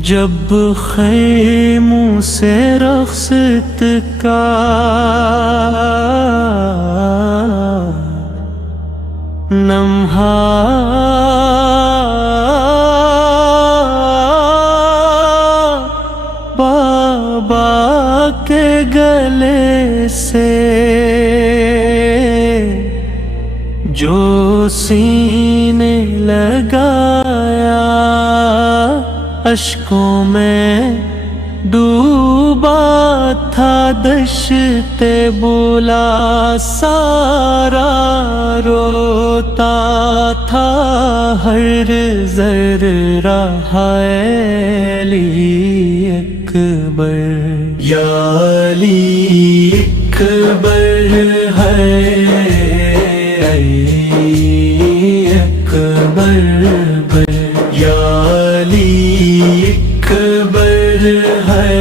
جب خیموں سے رخصت کا لمحہ بابا کے گلے سے جو سینے لگایا، اشکوں میں ڈوبا تھا دشت بولا، سارا روتا تھا ہر ذرہ علی اکبر، یا علی اکبر ہے اکبر، یا علی اکبر ہے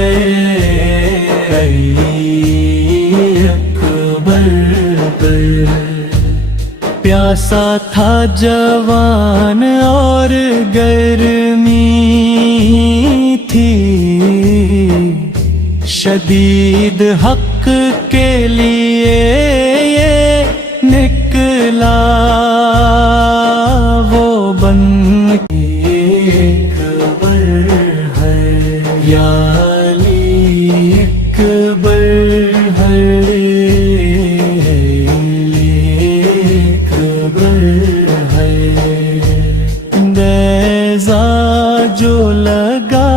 اکبر۔ پیاسا تھا جوان اور گرمی تھی، شدید حق کے لیے یہ نکلا وہ بن اکبر ہے، یا علی اکبر ہے اکبر ہے۔ نیزہ جو لگا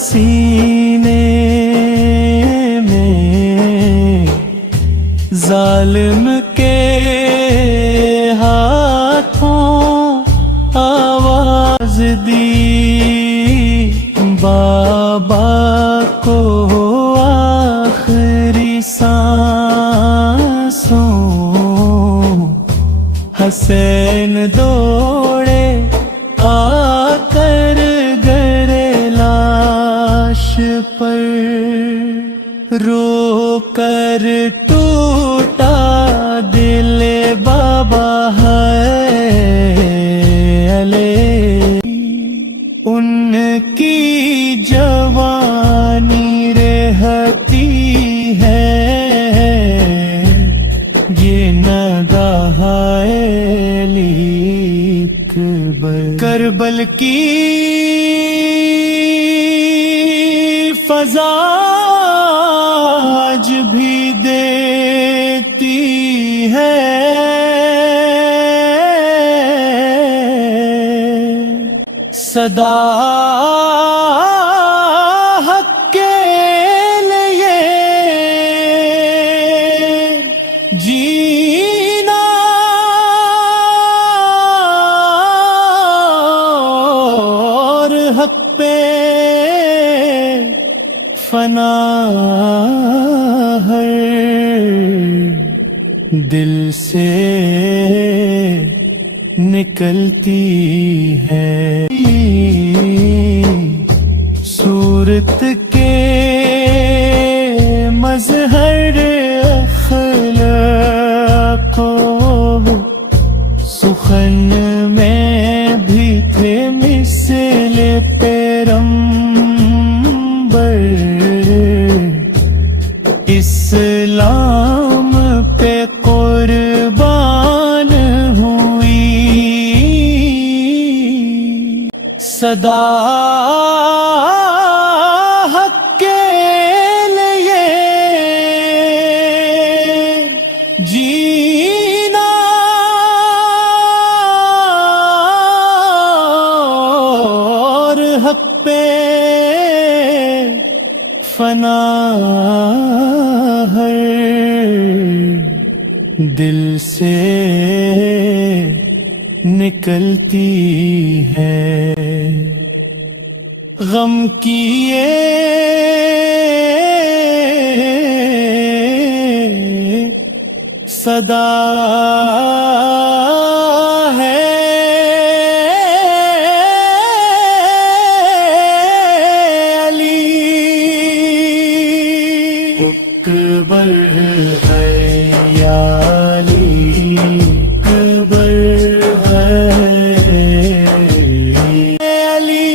سینے میں، ظالم کے ہاتھوں آواز دی، بابا کو آخری سانسوں حسین دوڑے آ کر گرے لاش پر، رو کر ٹوٹا دل بابا ہے علی، ان کی جوانی رہتی ہے یہ نگاہ علی اکبر۔ کربل کی فضا آج بھی دیتی ہے صدا حق کے لیے جینا، اور حق پہ فنا ہر دل سے نکلتی ہے، صورت کے مظہر اخلاق کو سخن میں بھی تھے مثل پیغمبر، اسلام پہ قربان ہوئی صدا حق کے لیے جینا، اور حق پہ فنا ہر دل سے نکلتی ہے، غم کی یہ صدا ہے علی اکبر ہے، یا علی اکبر ہے علی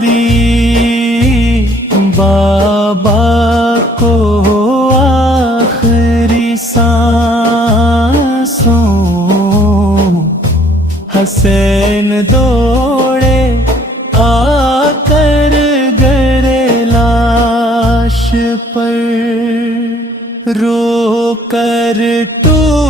دی بابا کو آخری سانسوں، حسین دوڑے آ کر گرے لاش پر، رو کر ٹوٹ